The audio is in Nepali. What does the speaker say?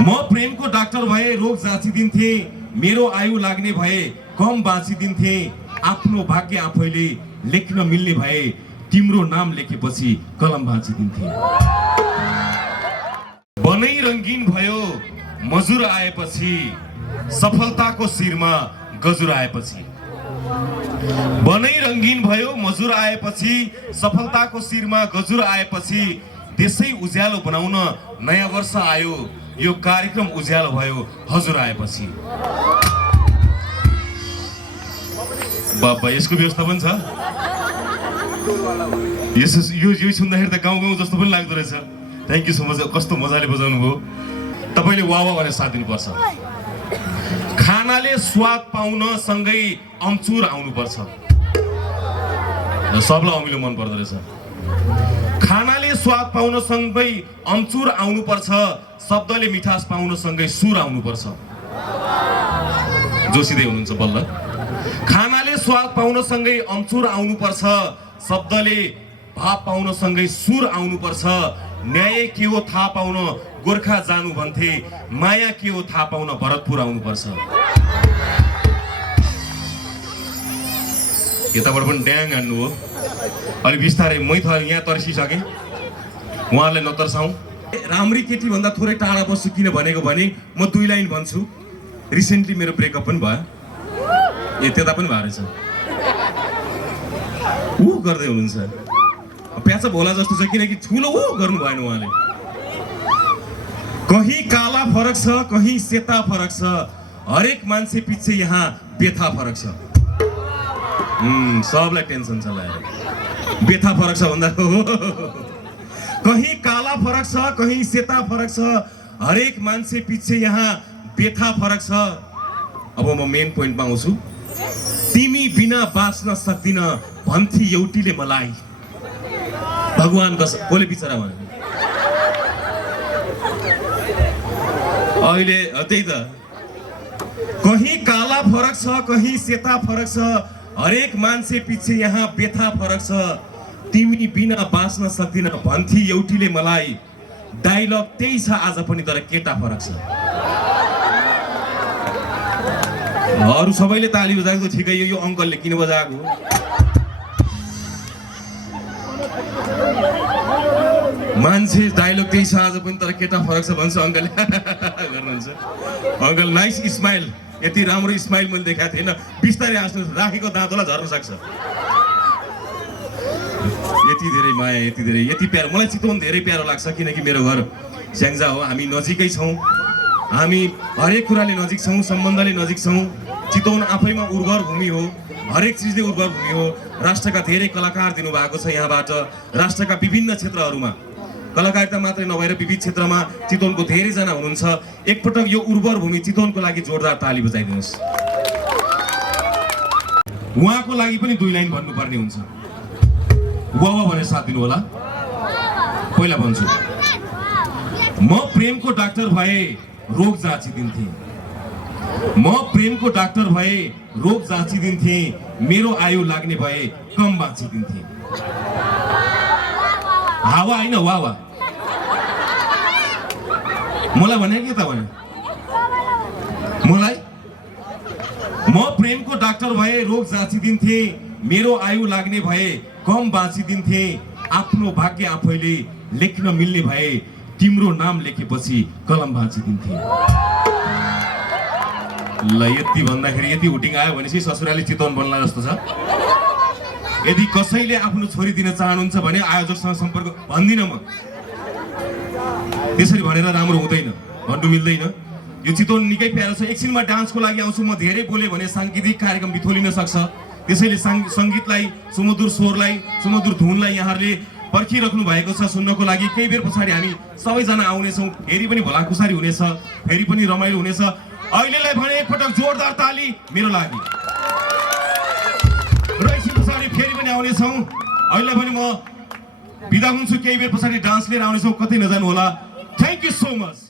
म प्रेमको डाक्टर भए रोग जाँचिदिन्थे, मेरो आयु लाग्ने भए कम बाँचिदिन्थे, आफ्नो भाग्य आफैले लेख्न मिल्ने भए तिम्रो नाम लेखेपछि कलम बाँचिदिन्थे। बनै रंगीन भयो मजुर आएपछि, सफलताको शिरमा गजुर आएपछि। बनै रंगीन भयो मजुर आएपछि, सफलताको शिरमा गजुर आएपछि, देशै उज्यालो बनाउन नयाँ वर्ष आयो, यो कार्यक्रम उज्यालो भयो हजुर आएपछि। बाबा यसको व्यवस्था पनि छ। यो सुन्दाखेरि त गाउँ गाउँ जस्तो पनि लाग्दो रहेछ। Thank you so much. कस्तो मजाले बजाउनु भयो। तपाईले वाह वाह भनेर साथ दिनुपर्छ। खानाले स्वाद पाउन सँगै अम्चुर आउनुपर्छ। सबलाई अमिलो मन पर्दो रहेछ। खानाले स्वाद पाउन सँगै अम्चुर आउनुपर्छ, शब्दले मिठास पाउन सँगै सुर आउनुपर्छ। जोसिँदै हुनुहुन्छ बल्ल। खानाले स्वाद पाउन सँगै अम्चुर आउनुपर्छ, शब्दले भाव पाउन सँगै सुर आउनुपर्छ। न्याय के हो थाहा पाउन गोर्खा जानु भन्थे, माया के हो थाहा पाउन भरतपुर आउनुपर्छ। यताबाट पनि ड्याङ हान्नु हो। अलि बिस्तारै मै यहाँ तर्सिसकेँ, उहाँहरूलाई नतर्साउँ। राम्री केटी भन्दा थोरै टाढा बस्छु किन भनेको भने म 2 लाइन भन्छु। रिसेन्टली मेरो ब्रेकअप पनि भयो। त्यता पनि भएको रहेछ। ऊ गर्दै हुनुहुन्छ। प्याचा भोला जस्तो छ किनकि ठुलो ऊ गर्नु भएन उहाँले। कहीँ काला फरक छ, कहीँ सेता फरक छ, हरेक मान्छे पछि यहाँ बेथा फरक छ। सबलाई टेन्सन छ ल। बेथा फरक छ भन्दा कहीँ काला फरक छ, कहीँ सेता फरक छ, हरेक मान्छे पछि यहाँ बेथा फरक छ। अब म मेन पोइन्टमा आउँछु। तिमी बिना बाँच्न सक्दिन भन्थी एउटीले मलाई। भगवान कसले बिचरा भने अहिले त्यही त। कहीँ काला फरक छ, कहीँ सेता फरक छ, हरेक मान्छे पछि यहाँ बेथा फरक छ। तिमी बिना बाँच्न सक्दिन भन्थी एउटीले मलाई। डायलग त्यही छ आज पनि, तर केटा फरक छ। अरू सबैले ताली बजाएको ठिकै, यो अङ्कलले किन बजाएको? मान्छे डायलग त्यही छ आज पनि, तर केटा फरक छ भन्छ अङ्कलले। गर्नुहुन्छ अङ्कल। Nice smile. यति राम्रो स्माइल मैले देखाएको थिएन। बिस्तारै हाँस्नु, राखेको दाँतोलाई झर्न सक्छ। यति धेरै माया, यति धेरै, यति प्यारो। मलाई चितवन धेरै प्यारो लाग्छ किनकि मेरो घर स्याङ्जा हो। हामी नजिकै छौँ, हामी हरेक कुराले नजिक छौँ, सम्बन्धले नजिक छौँ। चितवन आफैमा उर्वर भूमि हो, हरेक चिजले उर्वर भूमि हो। राष्ट्रका धेरै कलाकार दिनुभएको छ यहाँबाट। राष्ट्रका विभिन्न क्षेत्रहरूमा कलाकारिता मात्रै नभएर विविध क्षेत्रमा चितवनको धेरैजना हुनुहुन्छ। एकपटक यो उर्वर भूमि चितवनको लागि जोरदार ताली बजाइदिनुहोस्। उहाँको लागि पनि 2 लाइन भन्नुपर्ने हुन्छ। वाह वाह भनेर साथ दिनु होला। पहिला भन्छु, म प्रेमको डाक्टर भए रोग जाँचिदिन्थे, म प्रेमको डाक्टर भए रोग जाँचिदिन्थे, मेरो आयु लाग्ने भए कम बाँचिदिन्थे। हावा होइन वाह वाह। मलाई भने के त भने मलाई म प्रेमको डाक्टर भए रोग जाँचिदिन्थे, मेरो आयु लाग्ने भए कम बाँचिदिन्थे, आफ्नो भाग्य आफैले लेख्न मिल्ने भए तिम्रो नाम लेखेपछि कलम बाँचिदिन्थे। ल यति भन्दाखेरि यति हुटिङ आयो भनेपछि ससुराली चितवन बन्ला जस्तो छ। यदि कसैले आफ्नो छोरी दिन चाहनुहुन्छ भने आयोजकसँग सम्पर्क भन्दिनँ म। त्यसरी भनेर राम्रो हुँदैन, भन्नु मिल्दैन। यो चितवन निकै प्यारो छ। एकछिनमा डान्सको लागि आउँछु म। धेरै बोले भने साङ्गीतिक कार्यक्रम बिथोलिन सक्छ। त्यसैले सङ्गीतलाई, सुमधुर स्वरलाई, सुमधुर धुनलाई यहाँहरूले पर्खिराख्नु भएको छ सुन्नको लागि। केही बेर पछाडि हामी सबैजना आउनेछौँ। फेरि पनि भलाखुसारी हुनेछ, फेरि पनि रमाइलो हुनेछ। अहिलेलाई भने एकपटक जोरदार ताली मेरो लागि। र एकछिन पछाडि फेरि पनि आउनेछौँ। अहिले पनि म बिदा हुन्छु। केही बेर पछाडि डान्स लिएर आउनेछौँ। कतै नजानु होला। Thank you so much.